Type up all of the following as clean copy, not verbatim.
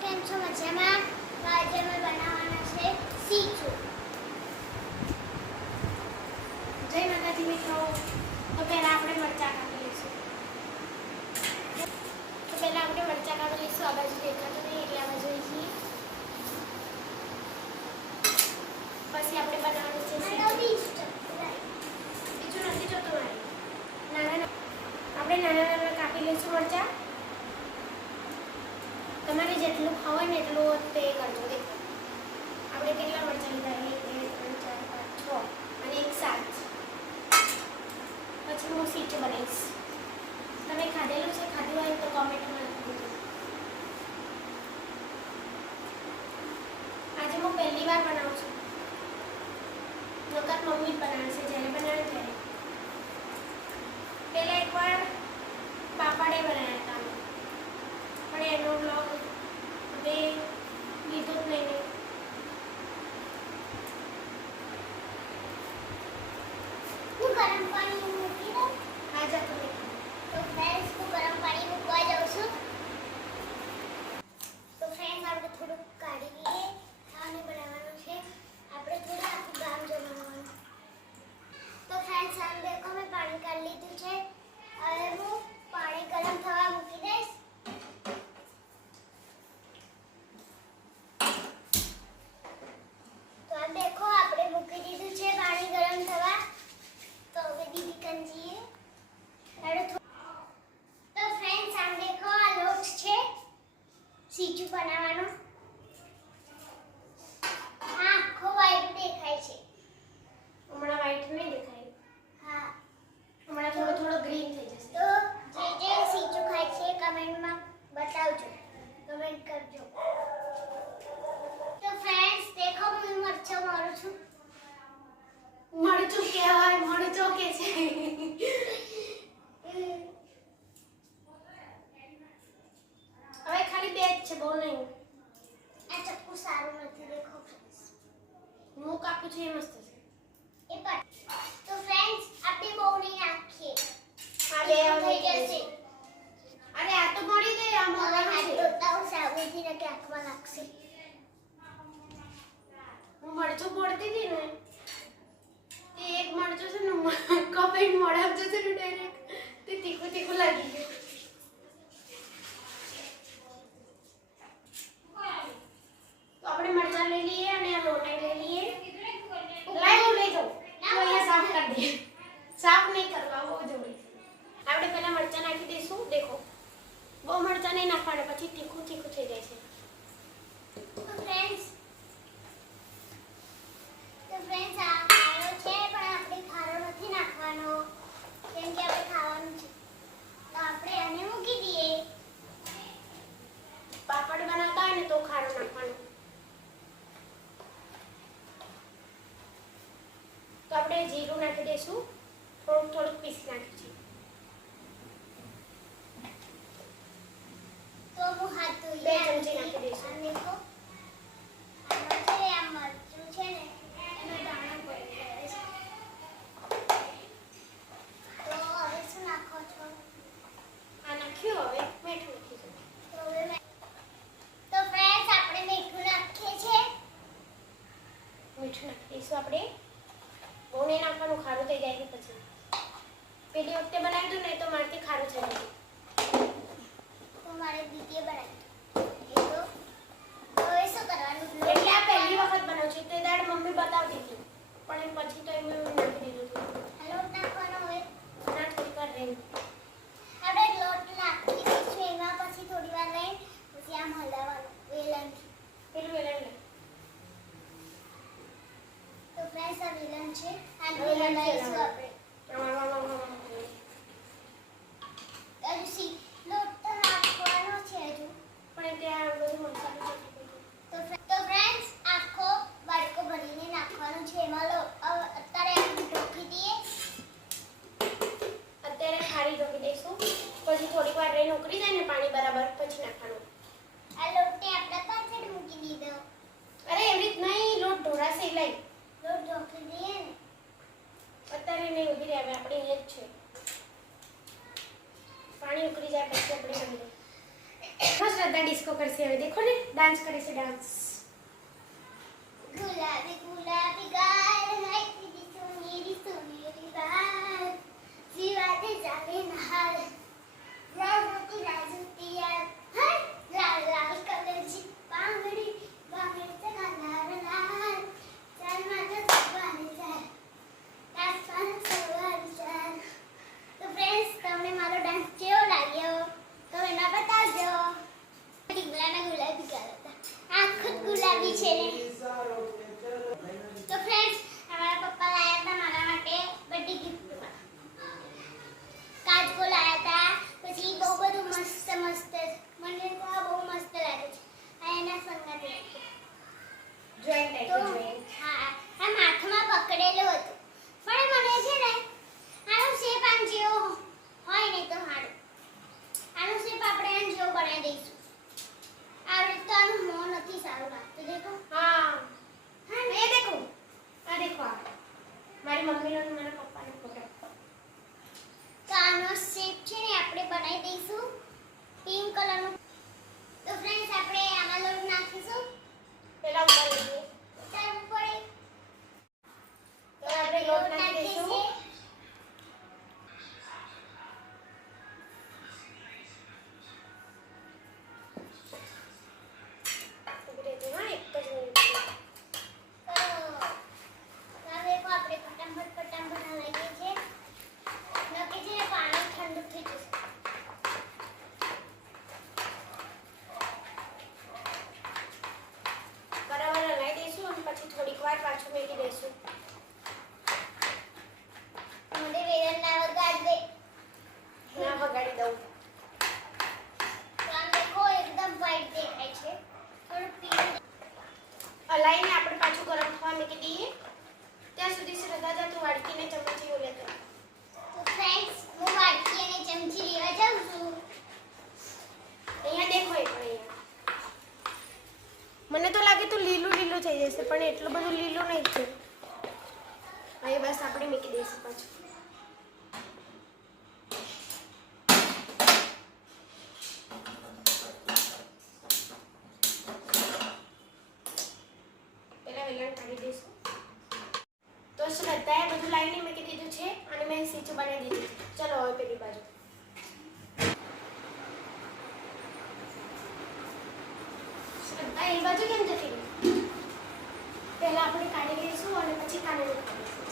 કેમ છો મજામાં? આજે અમે બનાવવાના છે શીખું. જય માતાજી મિત્રો. તો પહેલા આપણે મરચાં કાપી લઈશું. આ બાજુ દેખાતું નહીં એટલે આ બાજુ લઈશું. પછી આપણે બનાવવાનું છે બીજું નથી જોતું મારે. આપણે નાના કાપી લઈશું મરચાં. તમારે જેટલું ખાવા ને એટલું તે કરજો. દેખો આપણે કેટલા મરચાં લીધા? 1 2 3 4 5 6 અને એક 7. પછી હું સીટ બનાવીશ. તમે ખાધેલું છે? ખાધું હોય તો કોમેન્ટમાં લખી દેજો. આજે હું પહેલી વાર બનાવું છું. વખત મમ્મી જ બનાવે છે. જ્યારે બનાવે ત્યારે પહેલા એકવાર પાપડે બનાવ્યા હતા પણ એનો બ્લોગ હવે લીધો જ નહીં. હું ગરમ પાણી મૂકી દઉં. હા જતો નહીં. તો ફ્રેન્ડ્સ હું ગરમ પાણી મૂકવા જાઉં છું. તો ફ્રેન્ડ્સ આપણે થોડુંક કાઢી લઈએ. આને બનાવવાનું છે આપણે થોડું આખું ગામ જમાવવાનું. તો ફ્રેન્ડ્સ આમ દેખો મેં પાણી કાઢી લીધું છે. હવે હું પાણી ગરમ થવા મૂકી દઈશ. તો આ દેખો આપણે મૂકી દીધું છે પાણી ગરમ થવા. તો હવે દીદી કંજીએ તો ફ્રેન્ડ્સ આમ દેખો આ લોટ છે સીચું બનાવવાનો. હા આખો વ્હાઈટ દેખાય છે. હમણાં વ્હાઈટ નહીં દેખાય. હા હમણાં થોડો થોડો ગ્રીન થઈ જશે. તો જે સીચું ખાય છે કમેન્ટમાં બતાવજો. કમેન્ટ કરજો. તો ફ્રેન્ડ્સ દેખો હું મરચાં મારું છું. મરચું કહેવાય, મરચો કે છે. હવે ખાલી 2 જ છે, બહુ નહીં. આ ચપ્પુ સારું નથી દેખો ફ્રેન્ડ્સ. હું કાપું છું એ મસ્ત છે. એ પણ તો ફ્રેન્ડ્સ આપણે બહુ નહીં નાખીએ. આ બે થઈ જશે. અરે આ તો મળી ગઈ. આ મોળાનું હાથ છે. ધોતા હું સાબુથી ને ક્યાંકમાં લાગશે. હું મરચું પોડતી હતી ને તે એક મરચું છે ને કપાઈને મોઢામાં જશે ને ડાયરેક્ટ તે તીખું તીખું લાગી ગયું. તો આપણે મરચાં લઈ લઈએ અને આ લોટાઈ લઈ લઈએ. લાઈ લઈ જાઉં તો અહીંયા સાફ કરી દઈએ. સાફ નહીં કરવા, બહુ જરૂરી. આપણે પહેલા મરચાં નાખી દઈશું. દેખો બહુ મરચાં નહીં નાખવાના, પછી તીખું તીખું થઈ જાય છે. તો ફ્રેન્ડ્સ આ ખારો છે પણ આપણે ખારો નથી નાખવાનો કેમ કે આપણે ખાવાનું છે. તો આપણે આને મૂકી દઈએ. પાપડ બનાવતા હોય ને તો ખારો નાખવાનો. તો આપણે જીરું નાખી દઈશું. થોડુંક થોડુંક પીસ નાખીશું. તો હું હાથ ધોઈ 2 ચમચી નાખી દઈશું. અને દેખો આમાં છે આ મરચું છે ને એનો દાણો પડી ગયો છે. તો હવે શું નાખો છો? આ નાખ્યું. હવે મીઠું નાખીશું. તો તો ફ્રેન્ડ્સ આપણે મીઠું નાખીએ છીએ. મીઠું નાખી દઈશું આપણે. બહુ નહીં નાખવાનું, ખારું થઈ જાય છે પછી. પેલી વખતે બનાવ્યું હતું ને તો મારથી ખારું થઈ ગયું. તો મારે દીદીએ બનાવી. એ તો હવે શું કરવાનું? એટલે આ પહેલી વખત બનાવું છું. તે દાડ મમ્મી બતાવતી હતી પણ એમ પછી તો એમ નાખી દીધું હતું. લોટ નાખવાનો હવે. ના થોડીક વાર રહીને. આપણે લોટ નાખી દઈશું એમાં પછી થોડી વાર રહીને પછી આમ હલાવવાનું વેલણથી. પેલું વેલણ લે. તો ફ્રેન્ડ્સ આ વેલણ છે. આ હવે વેલણ વેલણ લઈશું આપણે. હજુ લોટ તો નાખવાનો છે હજુ. પણ ત્યાં બધું મસાલો નાખી તો ફ્રેન્ડ્સ આખો બાળકો ભરીને નાખવાનું છે એમાં અત્યારે આપણે ઢોકી દઈએ. અત્યારે ખારી ઢોકી દઈશું. પછી થોડીક વાર રહીને ઉકળી જાય ને પાણી બરાબર પછી નાખવાનું. આ લોટને આપણે પાછળ મૂકી દીધો. અરે એવી રીત નહીં, લોટ ઢોળાશે લઈ. લોટ ઢોકી દઈએ ને. અત્યારે નહીં ઉભી રહે. હવે આપણે અહીંયા જ છે. પાણી ઉકળી જાય પછી આપણે નાખી દઈએ. શ્રદ્ધા ડિસ્કો કરશે હવે દેખો ને ડાન્સ કરે છે ડાન્સ ગુલાબી ગુલાબી ગાલ હાય તેરી સોનેરી બાલ જીવાતે જાને નહાલ રાજતી રાજતી યાર હાય લાલ લાલ કલરજી બાંગડી બાંગડી સે કાંદાર લાલ ચાલ માતા સવારે ચાલ તાસવાન સવારે ચાલ તો ફ્રેન્ડ્સ તમને મારો ડાન્સ કેવો લાગ્યો કમેન્ટમાં બતાવજો ઢીંગલાના ગુલાબી ગાલ હતા આખું ગુલાબી છે ને તો ફ્રેન્ડ્સ અમારા પપ્પા લાયા હતા મારા માટે બર્થડે ગિફ્ટમાં કાચકો લાયા હતા પછી બહુ બધું મસ્ત મસ્ત મને તો આ બહુ મસ્ત લાગે છે આ એના સંગાતે જોઈન્ટ તો જોઈન્ટ હા આ માથામાં પકડેલું હતું પણ મને છે ને આનો શેપ આમ જેવો હોય ને તો સારું આનો શેપ આપણે આમ જેવો બનાવી દઈશું આ રીતે તો આનું મોં નથી સારું લાગતું દેખો हाँ हाँ ये देखो આ देखो આ મારી મમ્મીનો અને મારા પપ્પાનો ફોટો તો આનો શેપ છે ને આપણે બનાવી દઈશું પિંક કલરનો તો ફ્રેન્ડ્સ આપણે આમાં લોટ નાખીશું પેલા ઉપર લઈએ ચાલ ઉપર તો આપણે લોટ નાખી દઈશું ઉભી રહેજો હા એક જ મિનિટ હવે કો આપણે ફટાફટ બનાવીએ છીએ નકે છે ને પાણી ઠંડુ થઈ જશે બરાબર હલાવી દઈશું અને પછી થોડીક વાર પાછું મેકી દઈશું મને વેલણ ના વગાડ દે ના વગાડી દઉં તો આમ દેખો એકદમ વ્હાઈટ દેખાય છે થોડું પીળું હલાવીને આપણે પાછું ગરમ થવા મૂકી દઈએ ત્યાં સુધી શ્રદ્ધા જા તું વાડકીને ચમચી ઓલે કર તો ફ્રેન્ડ્સ હું વાટકી અને ચમચી લેવા જાઉં છું અહીંયા દેખો એ પણ અહીંયા મને તો લાગે તો લીલું લીલું થઈ જશે પણ એટલું બધું લીલું નહીં છે હવે બસ આપણે મૂકી દઈશું પાછું પેલા વેલણ કાઢી દઈશું તો શ્રદ્ધાએ બધું લાવીને મૂકી દીધું છે અને મેં સીચું બનાવી દીધું છે ચલો હવે પેલી બાજુ શ્રદ્ધા એ બાજુ કેમ જતી રહી પહેલા આપણે કાઢી લઈશું અને પછી કાને કાઢીશું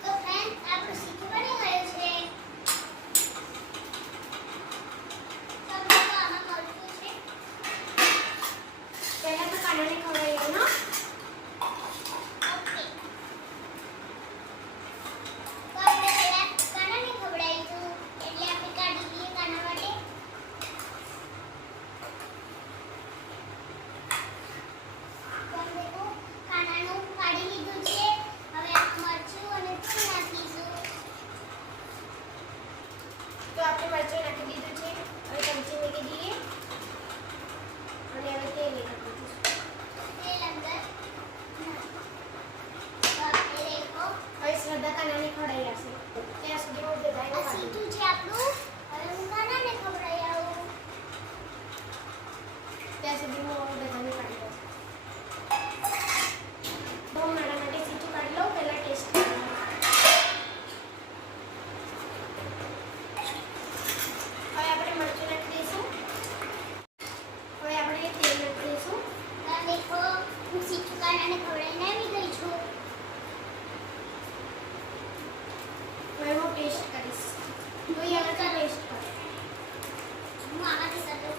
તો ફ્રેન્ડ્સ આપણું સીધું બની ગયું છે તમને તો આમાં મળતું છે પહેલા તો કાનાને ખવડાવીએ ને ઓકે તો આપણે પહેલા કાનાને ખવડાવીશું એટલે આપણે કાઢી લઈએ કાના માટે તો દેખો કાનાનું કાઢી લીધું છે હવે મરચું અને તેલ નાખીશું તો આપણે મરચાં નાખી દીધું છે હવે ચમચી મૂકી દઈએ અને હવે તેલ નાખી દઈશું તેલ અંદર તો આપણે દેખો હવે શ્રદ્ધા કાનાને ખવડાવી આપશે ત્યાં સુધી હું બધાને આ કાઢી સીધું છે આપણું હવે હું કાનાને ખવડાવી આવું ત્યાં સુધી હું બધાને કાઢી દઉં તો હું મારા માટે સીચું કાઢી લઉં પહેલાં ટેસ્ટ કરી લઉં હવે આપણે મરચું નાખી દઈશું હવે આપણે તેલ નાખી દઈશું તો દેખો હું સીધું કાનાને ખવડાવીને આવી ગઈ છું હવે હું ટેસ્ટ કરીશ તો અહીંયા ટેસ્ટ કર હું આમાંથી કરું